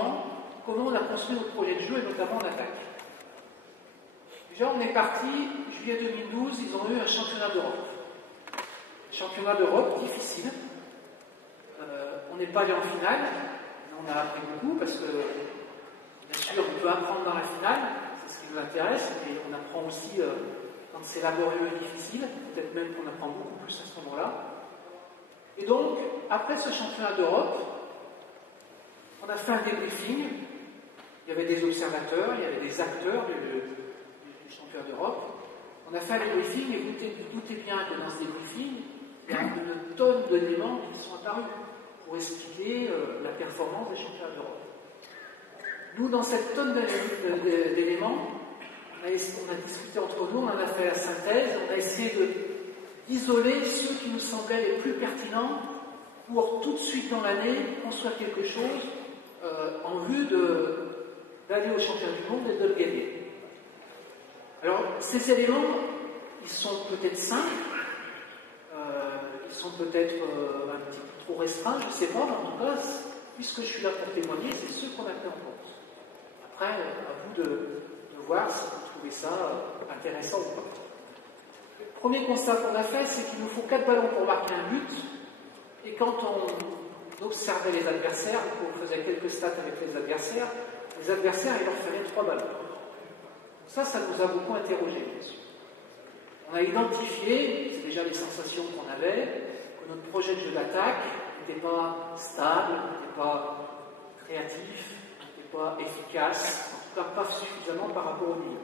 rapidement comment on a construit notre projet de jeu et notamment en attaque. Déjà, on est parti, juillet 2012, ils ont eu un championnat d'Europe. Championnat d'Europe difficile. On n'est pas allé en finale, mais on a appris beaucoup parce que, bien sûr, on peut apprendre dans la finale, c'est ce qui nous intéresse, mais on apprend aussi quand c'est laborieux et difficile, peut-être même qu'on apprend beaucoup plus à ce moment-là. Et donc, après ce championnat d'Europe, on a fait un débriefing. Il y avait des observateurs, il y avait des acteurs du championnat d'Europe. On a fait un débriefing et vous doutez bien que dans ce débriefing, il y a une tonne d'éléments qui sont apparus pour expliquer la performance des championnats d'Europe. Nous, dans cette tonne d'éléments, on a discuté entre nous, on en a fait la synthèse, on a essayé d'isoler ceux qui nous semblaient les plus pertinents pour tout de suite dans l'année construire quelque chose en vue d'aller au championnat du monde et de le gagner. Alors, ces éléments, ils sont peut-être simples, ils sont peut-être un petit peu trop restreints, je ne sais pas, mais en tout cas, puisque je suis là pour témoigner, c'est ceux qu'on a fait en compte. Après, à vous de voir si vous trouvez ça intéressant ou pas. Le premier constat qu'on a fait, c'est qu'il nous faut 4 ballons pour marquer un but, et quand on observait les adversaires, on faisait quelques stats avec les adversaires, il leur fallait 3 ballons. Ça nous a beaucoup interrogés, bien sûr. On a identifié, c'est déjà les sensations qu'on avait, que notre projet de jeu d'attaque n'était pas stable, n'était pas créatif, n'était pas efficace, en tout cas pas suffisamment par rapport au niveau.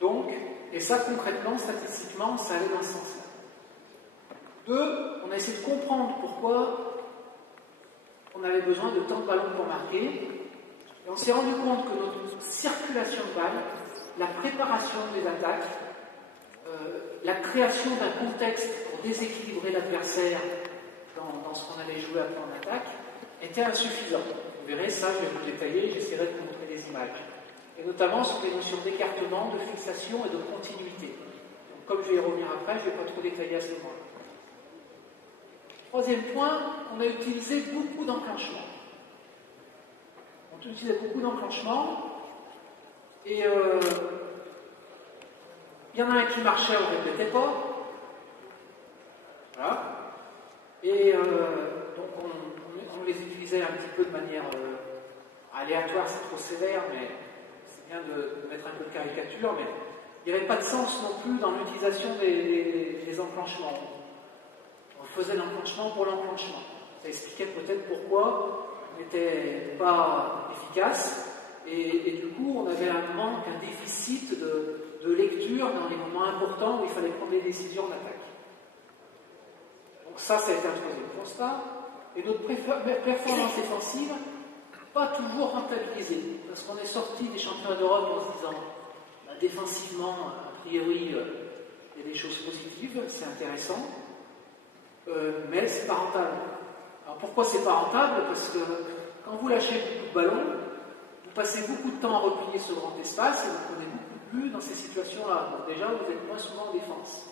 Donc, et ça concrètement, statistiquement, ça allait dans ce sens-là. 2, on a essayé de comprendre pourquoi on avait besoin de tant de ballons pour marquer, et on s'est rendu compte que notre circulation de balles, la préparation des attaques, la création d'un contexte pour déséquilibrer l'adversaire dans ce qu'on allait jouer après en attaque, était insuffisant. Vous verrez, ça, je vais vous détailler, j'essaierai de vous montrer des images. Et notamment sur les notions d'écartement, de fixation et de continuité. Donc, comme je vais y revenir après, je ne vais pas trop détailler à ce moment-là. Troisième point, on a utilisé beaucoup d'enclenchements. On utilisait beaucoup d'enclenchements, et il y en a un qui marchait, on ne répétait pas. Voilà. Et donc on les utilisait un petit peu de manière aléatoire, c'est trop sévère, mais c'est bien de mettre un peu de caricature, mais il n'y avait pas de sens non plus dans l'utilisation des enclenchements. On faisait l'enclenchement pour l'enclenchement. Ça expliquait peut-être pourquoi on n'était pas efficace, et du coup on avait un manque, un déficit de lecture dans les moments importants où il fallait prendre des décisions en attaque. Donc ça a été un troisième constat. Et notre performance défensive, pas toujours rentabilisée, parce qu'on est sorti des championnats d'Europe en se disant, défensivement, a priori, il y a des choses positives, c'est intéressant, mais c'est pas rentable. Alors pourquoi c'est pas rentable? Parce que quand vous lâchez beaucoup de ballons, vous passez beaucoup de temps à replier ce grand espace et vous prenez beaucoup plus dans ces situations-là. Donc déjà, vous êtes moins souvent en défense.